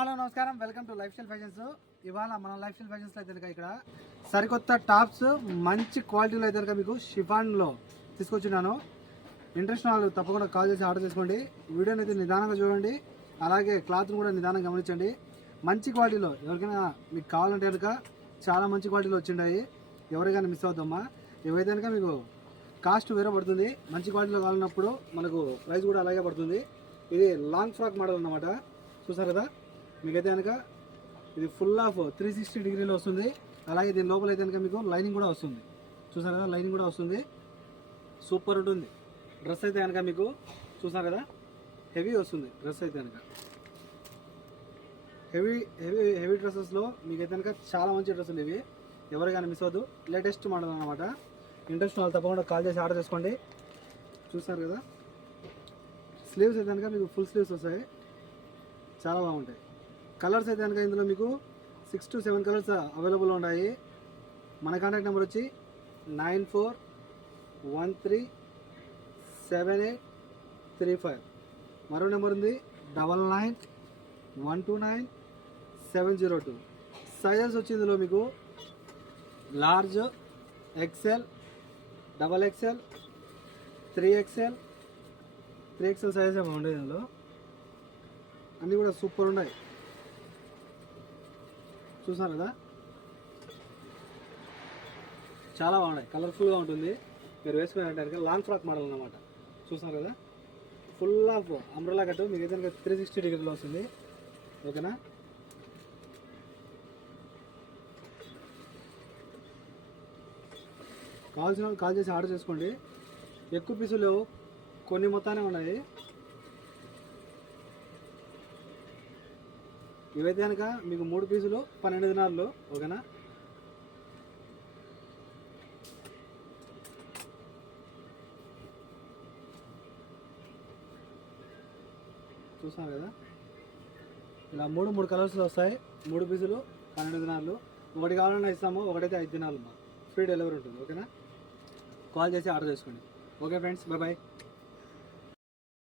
Hello నమస్కారం, welcome to life style fashions. ఇవాళ మన లైఫ్ స్టైల్ ఫ్యాషన్స్ అయితే కనుక ఇక్కడ సరికొత్త టాప్స్ మంచి క్వాలిటీలో అయితే కనుక మీకు షిఫాన్లో తీసుకొచ్చినాను. ఇంట్రెస్ట్ వాళ్ళు తప్పకుండా కాల్ చేసి ఆర్డర్ చేసుకోండి. వీడియోని అయితే నిదానంగా చూడండి, అలాగే క్లాత్ని కూడా నిదానంగా గమనించండి. మంచి క్వాలిటీలో ఎవరికైనా మీకు కావాలంటే కనుక చాలా మంచి క్వాలిటీలో వచ్చిండాయి. ఎవరికైనా మిస్ అవుతామా? ఇవైతే కనుక మీకు కాస్ట్ వేరే పడుతుంది. మంచి క్వాలిటీలో కావాలన్నప్పుడు మనకు ప్రైస్ కూడా అలాగే పడుతుంది. ఇది లాంగ్ ఫ్రాక్ మోడల్ అన్నమాట. చూసారు కదా, మీకైతే కనుక ఇది ఫుల్ ఆఫ్ 360 డిగ్రీలో వస్తుంది. అలాగే దీని లోపల అయితే కనుక మీకు లైనింగ్ కూడా వస్తుంది. చూసారు కదా, లైనింగ్ కూడా వస్తుంది. సూపర్ ఉంటుంది. డ్రెస్ అయితే కనుక మీకు చూసారు కదా, హెవీ వస్తుంది. డ్రెస్ అయితే కనుక హెవీ హెవీ హెవీ డ్రెస్సెస్లో మీకైతే కనుక చాలా మంచి డ్రెస్సులు ఇవి. ఎవరికైనా మిస్ అవ్వద్దు. లేటెస్ట్ మోడల్ అనమాట. ఇంట్రెస్ట్ వాళ్ళు తప్పకుండా కాల్ చేసి ఆర్డర్ చేసుకోండి. చూసారు కదా, స్లీవ్స్ అయితే కనుక మీకు ఫుల్ స్లీవ్స్ వస్తాయి, చాలా బాగుంటాయి. కలర్స్ అయితే కనుక ఇందులో మీకు 6 to 7 కలర్స్ అవైలబుల్లో ఉన్నాయి. మన కాంటాక్ట్ నెంబర్ వచ్చి 94137835. మరో నెంబర్ ఉంది 99129702. సైజెస్ వచ్చి ఇందులో మీకు large, XL, XXL, 3XL sizes ఏమో ఉండేది. ఇందులో అన్నీ కూడా సూపర్ ఉన్నాయి. చూసారు కదా, చాలా బాగున్నాయి. కలర్ఫుల్గా ఉంటుంది. మీరు వేసుకునేటంటే లాంగ్ ఫ్రాక్ మోడల్ అన్నమాట. చూసారు కదా, ఫుల్ ఆఫ్ అంబ్రెలా కట్టు మీకు ఏదైనా 360 డిగ్రీలో వస్తుంది. ఓకేనా, కావాల్సిన వాళ్ళు కాల్ చేసి ఆర్డర్ చేసుకోండి. ఎక్కువ పీసులు లేవు, కొన్ని మొత్తానే ఉన్నాయి. ఇవైతే కనుక మీకు 3 పీసులు 12 దినాలు. ఓకేనా, చూసాను కదా, ఇలా 3 కలర్స్లో వస్తాయి. 3 పీసులు 12 దినాలు. ఒకటి కావాలన్నా ఇస్తాము, ఒకటైతే 5 దినాలు ఫ్రీ డెలివరీ ఉంటుంది. ఓకేనా, కాల్ చేసి ఆర్డర్ చేసుకోండి. Okay friends, bye.